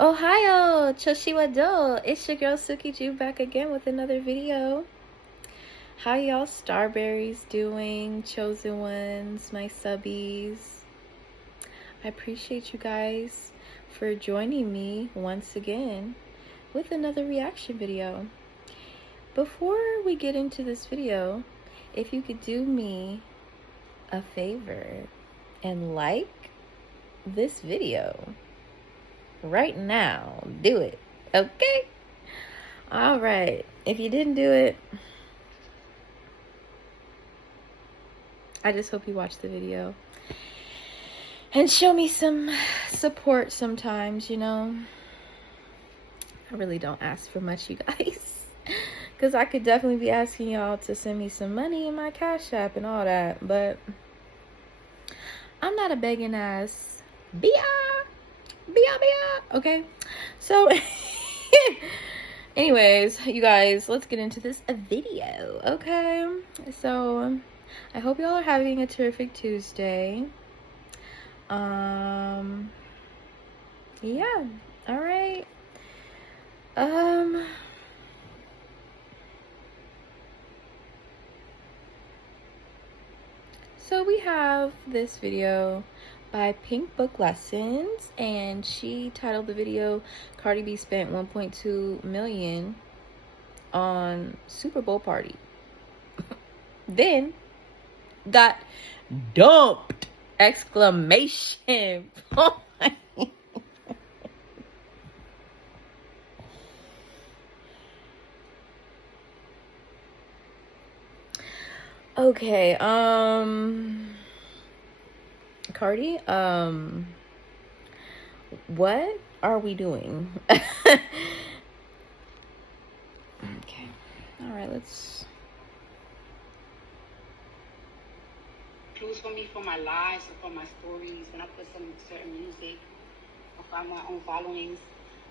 Ohio, Choshiwado. It's your girl Tsukiju back again with another video. How y'all starberries doing? Chosen ones, my subbies. I appreciate you guys for joining me once again with another reaction video. Before we get into this video, if you could do me a favor and like this video right now, do it, okay? All right, if you didn't do it, I just hope you watch the video and show me some support sometimes, you know. I really don't ask for much, you guys, because I could definitely be asking y'all to send me some money in my Cash App and all that, but I'm not a begging ass okay? So anyways, you guys, let's get into this video, okay? So I hope y'all are having a terrific Tuesday. Yeah, all right. So we have this video by Pink Book Lessons, and she titled the video Cardi B spent 1.2 million on Super Bowl party. Then got dumped! Exclamation. Okay, Cardi, what are we doing? Okay, all right, let's. Clues for me for my lives or for my stories, and I put some certain music or find my own followings.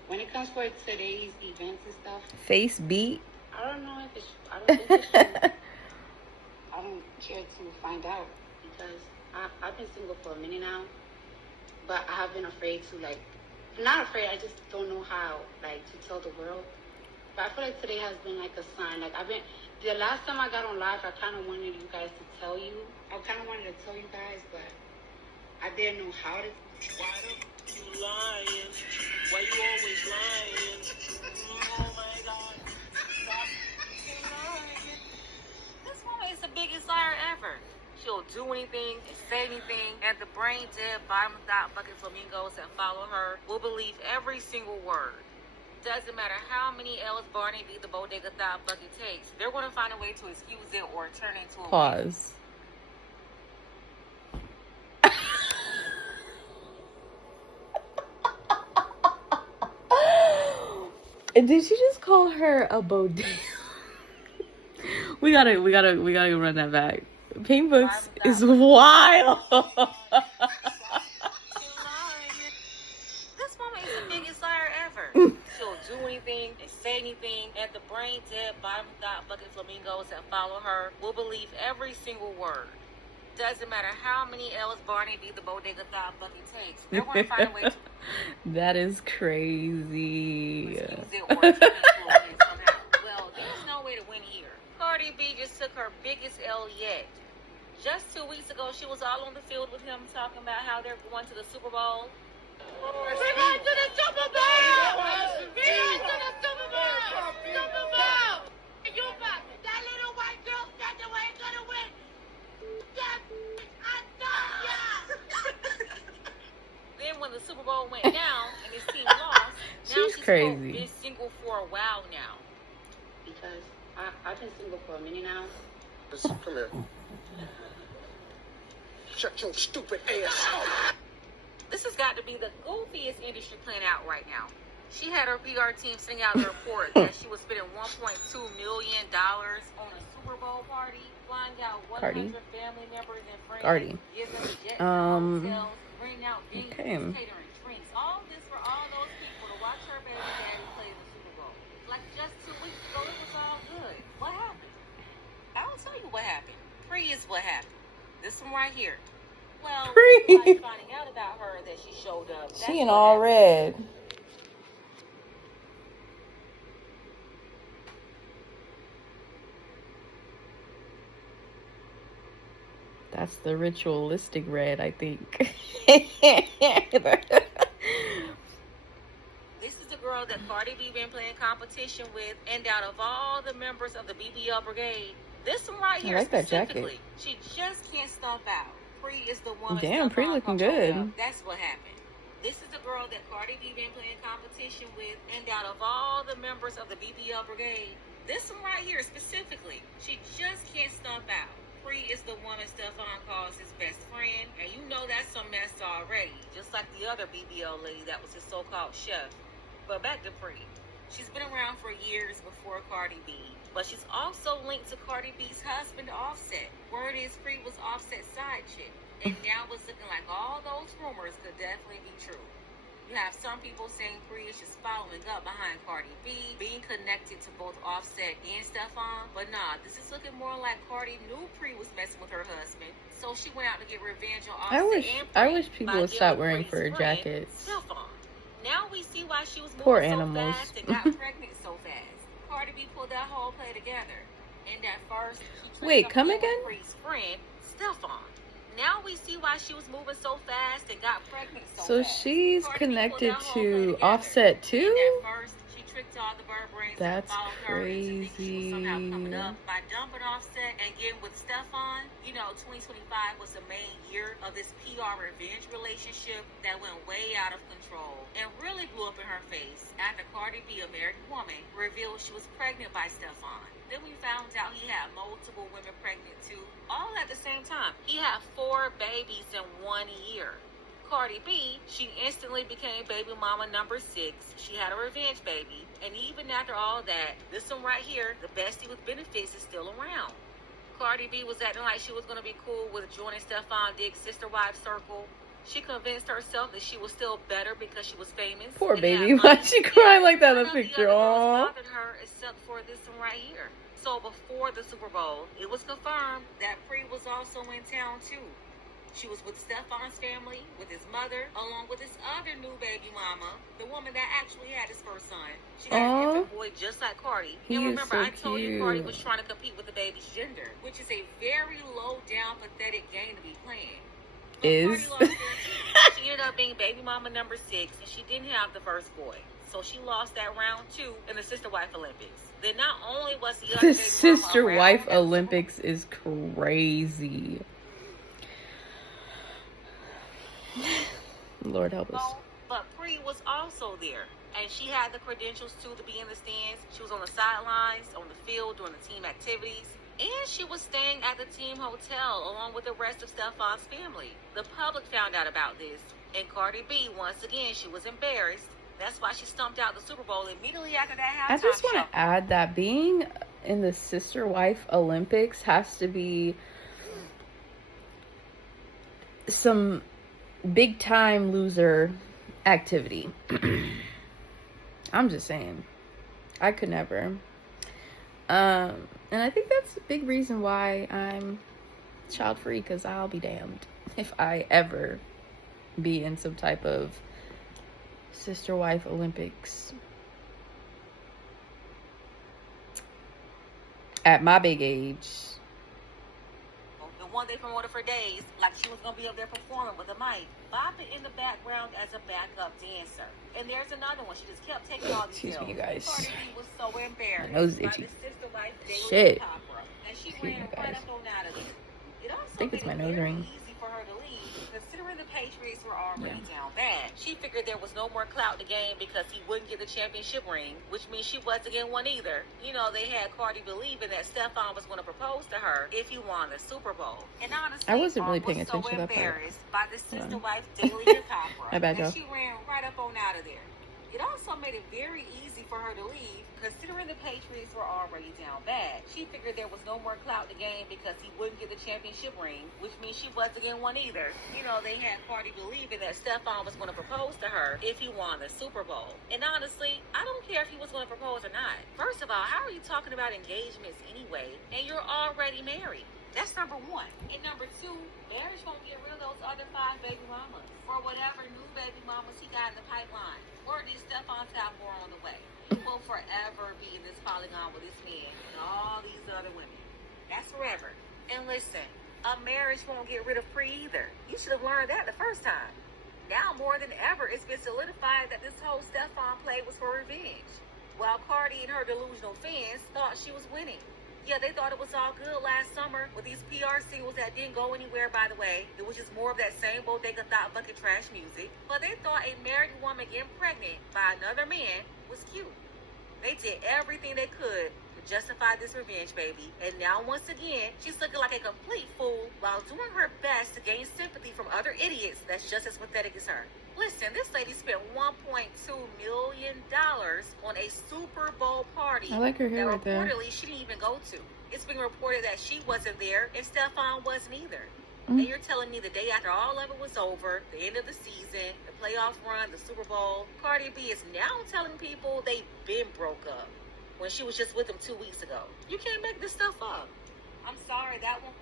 When it comes for today's events and stuff, Face beat. I don't know if it's. I don't think it's true. I don't care to find out because I've been single for a minute now, but I have been afraid to not afraid. I just don't know how to tell the world. But I feel like today has been like a sign. The last time I got on live, I kind of wanted you guys to tell you. I kind of wanted to tell you guys, but I didn't know how to. Why the you lying? Why you always lying? Oh my God! Stop lying. This woman is the biggest liar ever. She'll do anything and say anything, and the brain dead bottom dot bucket flamingos that follow her will believe every single word. Doesn't matter how many L's Barney B the bodega thought bucket takes, they're going to find a way to excuse it or turn it into a Pause. Did she just call her a bodega? we gotta run that back. Pink Books is wild. This woman is the biggest liar ever. She'll do anything and say anything, and the brain dead bottom dot bucket flamingos that follow her will believe every single word. Doesn't matter how many L's Barney B the bodega thought bucket takes, they're going to find a way to. That is crazy. Excuse it or turn it into a win somehow. Well, there's no way to win here. Cardi B just took her biggest L yet. Just 2 weeks ago, she was all on the field with him talking about how they're going to the Super Bowl. We're going to the Super Bowl! We're going to the Super Bowl! Super Bowl! You back. That little white girl said the way it's gonna win. Yes, I thought ya! Then when the Super Bowl went down and his team lost, now she's crazy. Been single for a while now. Because I've been single for a minute now. Come here. Shut your stupid ass up. This has got to be the goofiest industry plan out right now. She had her PR team sending out the report that she was spending $1.2 million on a Super Bowl party, flying out 100 family members and friends, Cardi. giving them jet hotels, bringing out games, Okay. catering drinks. All this for all those people to watch her baby daddy play the Super Bowl. Like just 2 weeks ago, it was all good. What happened? I'll tell you what happened. Pre is what happened. This one right here. Well, finding out about her that she showed up. She in all red. That's the ritualistic red, I think. This is the girl that Cardi B been playing competition with, and out of all the members of the BBL brigade, this one right I here like that jacket. specifically, she just can't stomp out. Pre is the woman. Damn, Pre looking good. That's what happened. This is the girl that Cardi B been playing competition with, and out of all the members of the BBL brigade, this one right here specifically, she just can't stomp out. Pre is the woman Steffon calls his best friend, and you know that's some mess already, just like the other BBL lady that was his so-called chef. But back to Pre. She's been around for years before Cardi B, but she's also linked to Cardi B's husband, Offset. Word is Pre was Offset's side chick, and now it's looking like all those rumors could definitely be true. You have some people saying Pre is just following up behind Cardi B, being connected to both Offset and Steffon, but nah, this is looking more like Cardi knew Pre was messing with her husband, so she went out to get revenge on Offset and Pre. I wish people would stop wearing fur jackets. Steffon. Now we see why she was moving Poor so animals. fast and got pregnant so fast. Cardi B pulled that whole play together. And at first, she Wait, come again? Pre's friend, Steffon. Now we see why she was moving so fast and got pregnant so fast. She's Cardi B connected pulled that whole play to together. Offset too? And at first, she tricked all the bird brains That's and followed her into thinking she was somehow coming crazy. up by dumping Offset and getting with Steffon. You know, 2025 was the main year of this PR revenge relationship that went way out of control and really blew up in her face after Cardi B, a married woman, revealed she was pregnant by Steffon. Then we found out he had multiple women pregnant too, all at the same time. He had 4 babies in 1 year. Cardi B, she instantly became baby mama number 6. She had a revenge baby. And even after all that, this one right here, the bestie with benefits, is still around. Cardi B was acting like she was going to be cool with joining Steffon Diggs' sister wife circle. She convinced herself that she was still better because she was famous. Poor baby. Why she crying like that in the picture? None of the Aww. other girls bothered her except for this one right here. So before the Super Bowl, it was confirmed that Pre was also in town too. She was with Steffon's family, with his mother, along with his other new baby mama, the woman that actually had his first son. She had an infant boy just like Cardi. He And is remember, so I told you Cardi cute. was trying to compete with the baby's gender, which is a very low down, pathetic game to be playing. But Is. Cardi lost there too. She ended up being baby mama number 6, and she didn't have the first boy. So she lost that round 2 in the Sister Wife Olympics. Then not only was the other The baby mama Sister around Wife at the Super Olympics is crazy. Lord help us. Bowl, but Pre was also there. And she had the credentials too to be in the stands. She was on the sidelines, on the field, doing the team activities. And she was staying at the team hotel along with the rest of Steffon's family. The public found out about this. And Cardi B, once again, she was embarrassed. That's why she stumped out the Super Bowl immediately after that halftime I just want show. to add that being in the Sister Wife Olympics has to be some big time loser activity. I'm just saying. I could never. And I think that's a big reason why I'm child free, because I'll be damned if I ever be in some type of Sister Wife Olympics at my big age. The one they promoted for days, like she was going to be up there performing with a mic, bopping in the background as a backup dancer. And there's another one. She just kept taking all these Excuse me, you guys. Cardi B was so embarrassed My nose is by itchy. the Sister Wife daily Shit. opera. And she Excuse ran me, right guys. up on out of there. It also I think it's made my it nose very ring. easy for her to leave, considering the Patriots were already down bad. She figured there was no more clout in the game because he wouldn't get the championship ring, which means she wasn't getting one either. You know, they had Cardi believing that Steffon was going to propose to her if he won the Super Bowl. And honestly, I wasn't really Mom paying was so attention to that part. embarrassed by the Sister Hold on. Wife daily opera. My bad, And y'all. she ran right up on out of there. It also made it very easy for her to leave, considering the Patriots were already down bad. She figured there was no more clout in the game because he wouldn't get the championship ring, which means she wasn't getting one either. You know, they had Cardi believing that Steffon was going to propose to her if he won the Super Bowl. And honestly, I don't care if he was going to propose or not. First of all, how are you talking about engagements anyway, and you're already married? That's number 1. And number 2, marriage won't get rid of those other 5 baby mamas or whatever new baby mamas he got in the pipeline. Or these Steffon's have more on the way. He will forever be in this polygon with this man and all these other women. That's forever. And listen, A marriage won't get rid of Pre either. You should have learned that the first time. Now more than ever, it's been solidified that this whole Steffon play was for revenge. While Cardi and her delusional fans thought she was winning. Yeah, they thought it was all good last summer with these PR singles that didn't go anywhere, by the way. It was just more of that same bodega thought bucket trash music. But they thought a married woman getting pregnant by another man was cute. They did everything they could to justify this revenge, baby. And now, once again, she's looking like a complete fool while doing her best to gain sympathy from other idiots that's just as pathetic as her. Listen, this lady spent $1.2 million on a Super Bowl party I like her hair that right there. reportedly she didn't even go to. It's being reported that she wasn't there and Steffon wasn't either. And you're telling me the day after all of it was over, the end of the season, the playoff run, the Super Bowl, Cardi B is now telling people they've been broke up when she was just with them 2 weeks ago. You can't make this stuff up. I'm sorry, that one.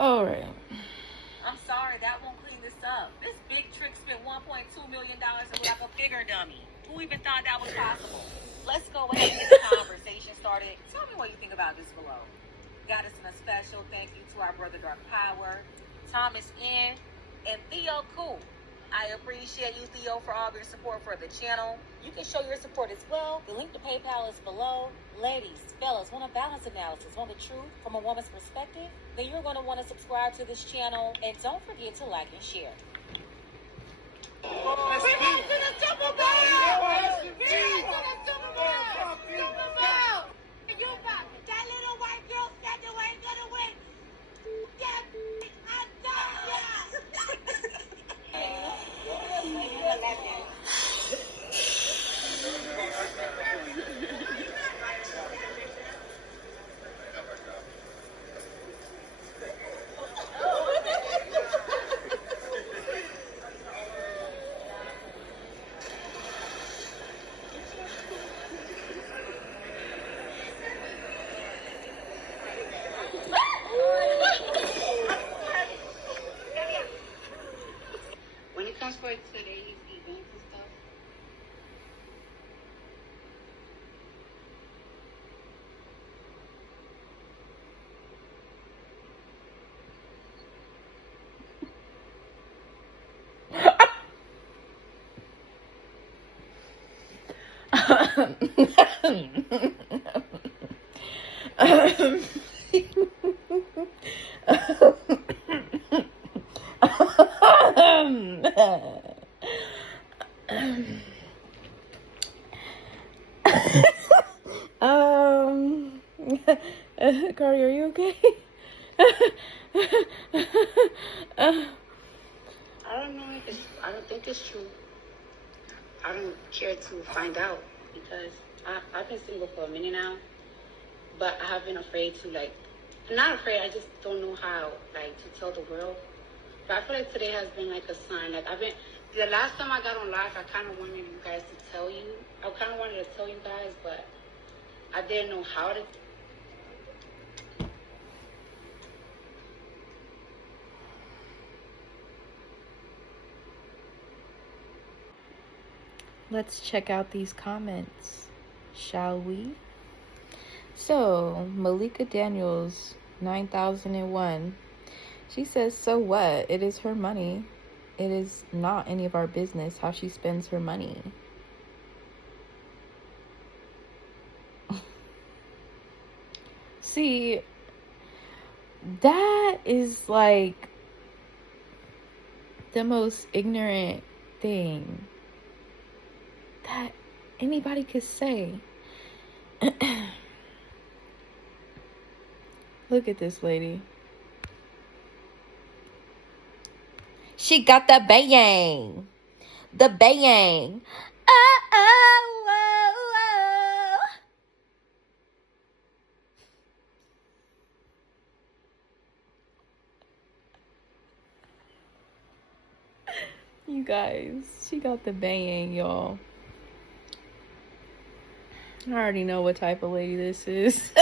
All right. I'm sorry, that won't clean this up. This big trick spent $1.2 million and was like a bigger dummy. Who even thought that was possible? Let's go ahead and get the conversation started. Tell me what you think about this below. Got us in a special thank you to our brother Dark Power, Thomas N, and Theo Cool. I appreciate you, Theo, for all your support for the channel. You can show your support as well. The link to PayPal is below. Ladies, fellas, want a balance analysis, want the truth from a woman's perspective? Then you're going to want to subscribe to this channel. And don't forget to like and share. We made it to the Superbowl! We made it to the Superbowl! Superbowl! You got that little white girl said you ain't gonna win. That I told ya! When it comes for today's events and stuff, Cardi, are you okay? I don't know if it's, I don't think it's true. I don't care to find out because I've been single for a minute now, but I have been afraid to I'm not afraid, I just don't know how, to tell the world. But I feel like today has been like a sign. The last time I got on live, I kind of wanted you guys to tell you. I kind of wanted to tell you guys, but I didn't know how to. Let's check out these comments, shall we? So, Malika Daniels, 9001. She says, so what? It is her money. It is not any of our business how she spends her money. See, That is like the most ignorant thing that anybody could say. Look at this lady. She got the bang. The bang. Oh, oh, oh, oh. You guys, she got the bang, y'all. I already know what type of lady this is.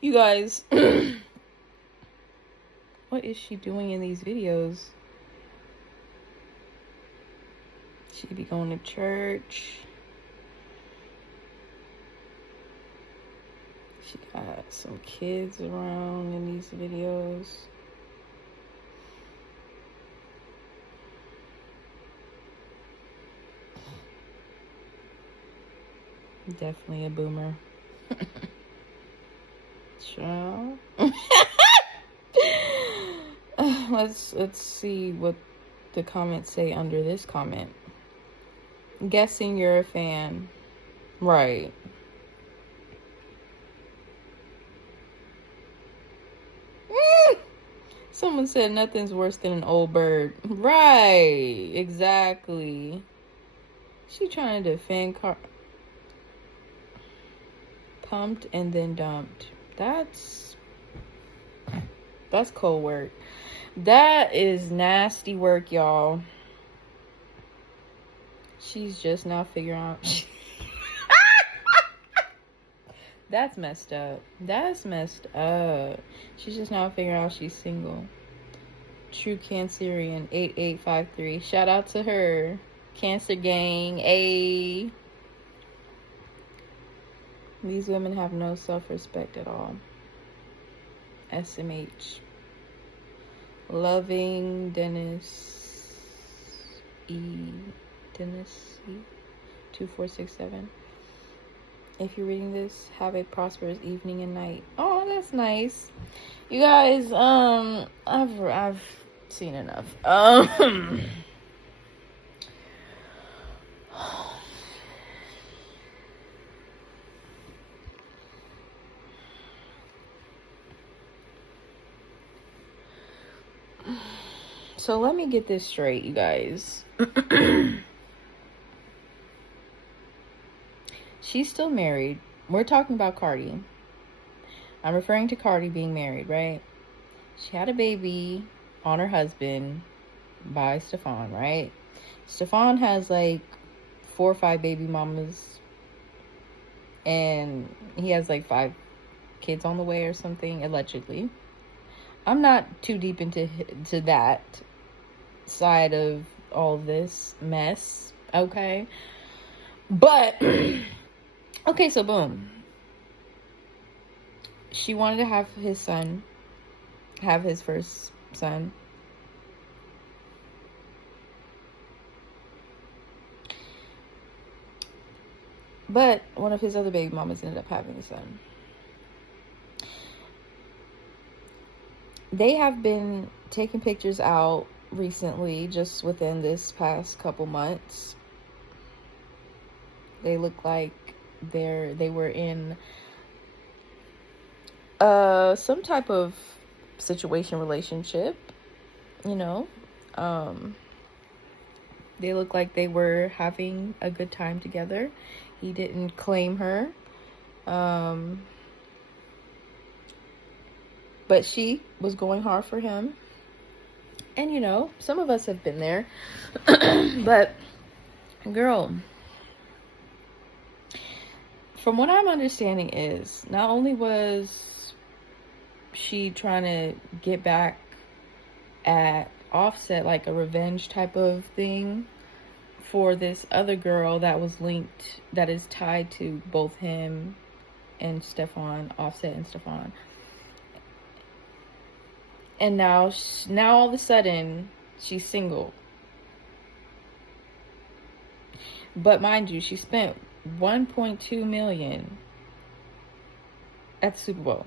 You guys, what is she doing in these videos? She be going to church. She got some kids around in these videos. Definitely a boomer. Ciao. Let's see what the comments say under this comment. Guessing you're a fan. Right. Someone said nothing's worse than an old bird. Right. Exactly. She trying to defend pumped and then dumped. That's cold work. That is nasty work, y'all. She's just now figuring out. That's messed up. That's messed up. She's just now figuring out she's single. True Cancerian 8853. Shout out to her. Cancer gang. A. These women have no self-respect at all. SMH. Loving Dennis E. Dennis E. 2467. If you're reading this, have a prosperous evening and night. Oh, that's nice. You guys, I've seen enough. So let me get this straight, you guys. She's still married. We're talking about Cardi. I'm referring to Cardi being married, right? She had a baby on her husband by Steffon, right? Steffon has like 4 or 5 baby mamas. And he has like 5 kids on the way or something, allegedly. I'm not too deep into that side of all this mess, okay? But, okay, so boom. She wanted to have his first son. But one of his other baby mamas ended up having a son. They have been taking pictures out recently, just within this past couple months. They look like they were in some type of situation, relationship, you know. They look like they were having a good time together. He didn't claim her. But she was going hard for him. And, you know, some of us have been there. But, girl, from what I'm understanding is, not only was she trying to get back at Offset, like a revenge type of thing, for this other girl that was linked, that is tied to both him and Steffon, Offset and Steffon. And now all of a sudden, she's single. But mind you, she spent $1.2 million at the Super Bowl.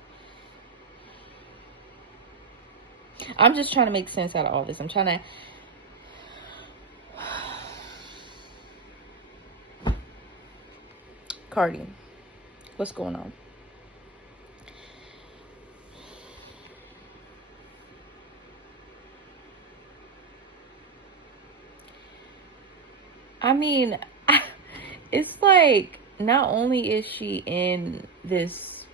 I'm just trying to make sense out of all this. I'm trying to... Cardi, what's going on? I mean, it's like, not only is she in this,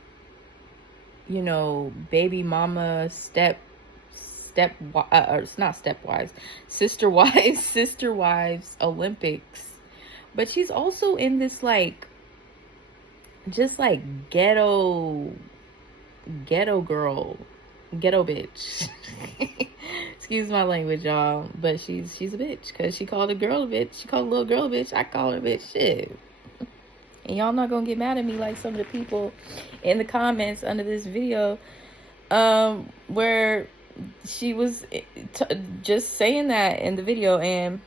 you know, baby mama it's not stepwise, sister wives Olympics, but she's also in this, like, just like ghetto girl, ghetto bitch. Excuse my language, y'all, but she's a bitch because she called a girl a bitch. She called a little girl a bitch. I call her a bitch. Shit. And y'all not gonna get mad at me like some of the people in the comments under this video, where she was just saying that in the video, and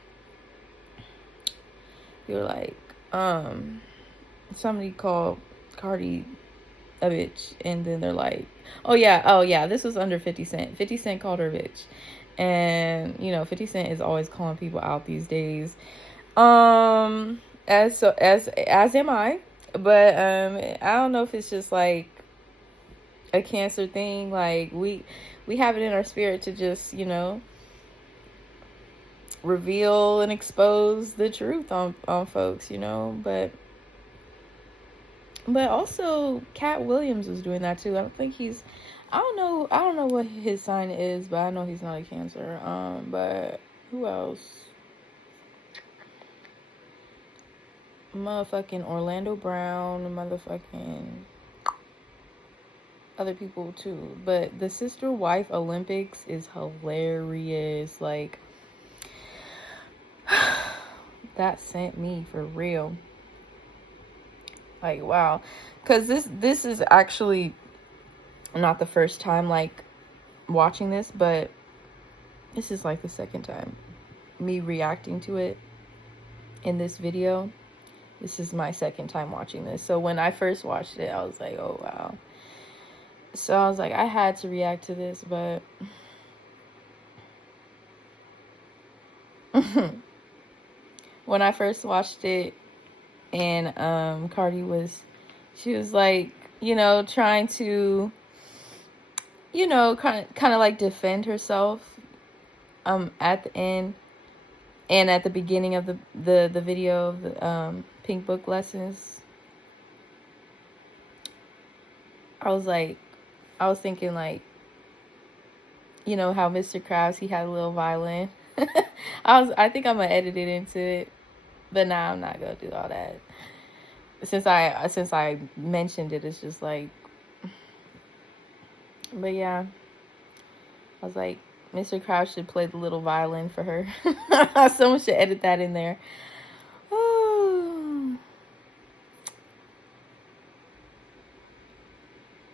you were like, somebody called Cardi a bitch, and then they're like, oh yeah, this was under 50 Cent. 50 Cent called her a bitch. And, you know, 50 Cent is always calling people out these days. As am I. But I don't know if it's just like a cancer thing. Like, we have it in our spirit to just, you know, reveal and expose the truth on folks, you know. But also Cat Williams was doing that too. I don't think he's, I don't know what his sign is, but I know he's not a Cancer. But who else? Motherfucking Orlando Brown, motherfucking other people too. But the sister wife Olympics is hilarious. Like, that sent me for real. Like, wow. Because this is actually not the first time, like, watching this, but this is like the second time me reacting to it in this video. This is my second time watching this. So when I first watched it, I was like, oh wow. So I was like, I had to react to this, but when I first watched it, and Cardi she was like, you know, trying to, you know, kind of like defend herself at the end and at the beginning of the video of the Pink Book lessons. I was thinking, like, you know how Mr. Krabs, he had a little violin. I think I'm gonna edit it into it, but nah, I'm not gonna do all that. Since I mentioned it, it's just like, but yeah, I was like, Mr. Krabs should play the little violin for her. Someone should edit that in there. Oh.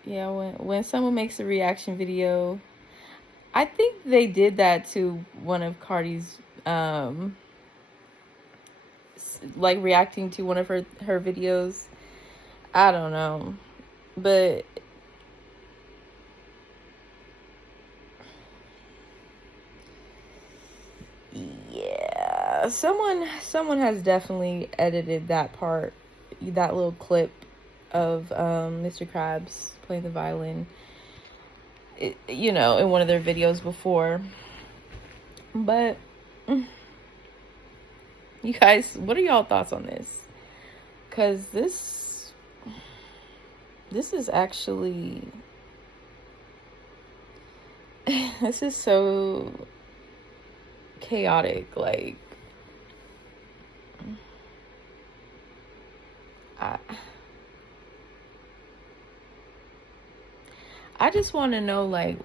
Yeah, when someone makes a reaction video, I think they did that to one of Cardi's, like, reacting to one of her videos. I don't know, but yeah, someone has definitely edited that part, that little clip of Mr. Krabs playing the violin, you know, in one of their videos before. But you guys, what are y'all thoughts on this? Because this is actually this is so chaotic. Like, I just want to know, like,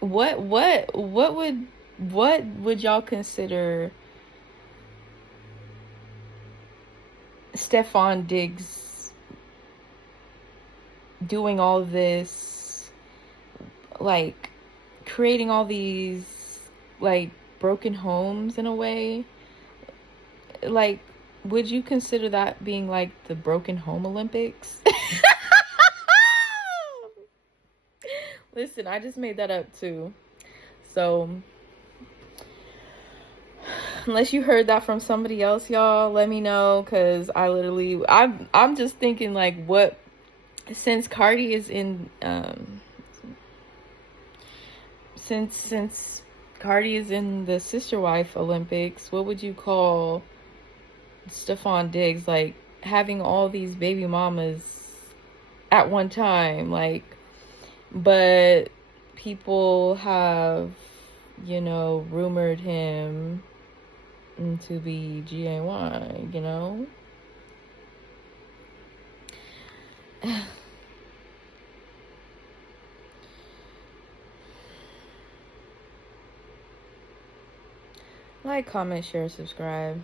what would y'all consider Steffon Diggs doing all of this, like, creating all these, like, broken homes in a way? like, would you consider that being like the broken home Olympics? Listen, I just made that up too. So, unless you heard that from somebody else, y'all, let me know, because I'm just thinking like, what, since Cardi is in since Cardi is in the Sister Wife Olympics, what would you call Steffon Diggs, like, having all these baby mamas at one time, like, but people have, you know, rumored him to be GAY, you know? Like, comment, share, subscribe.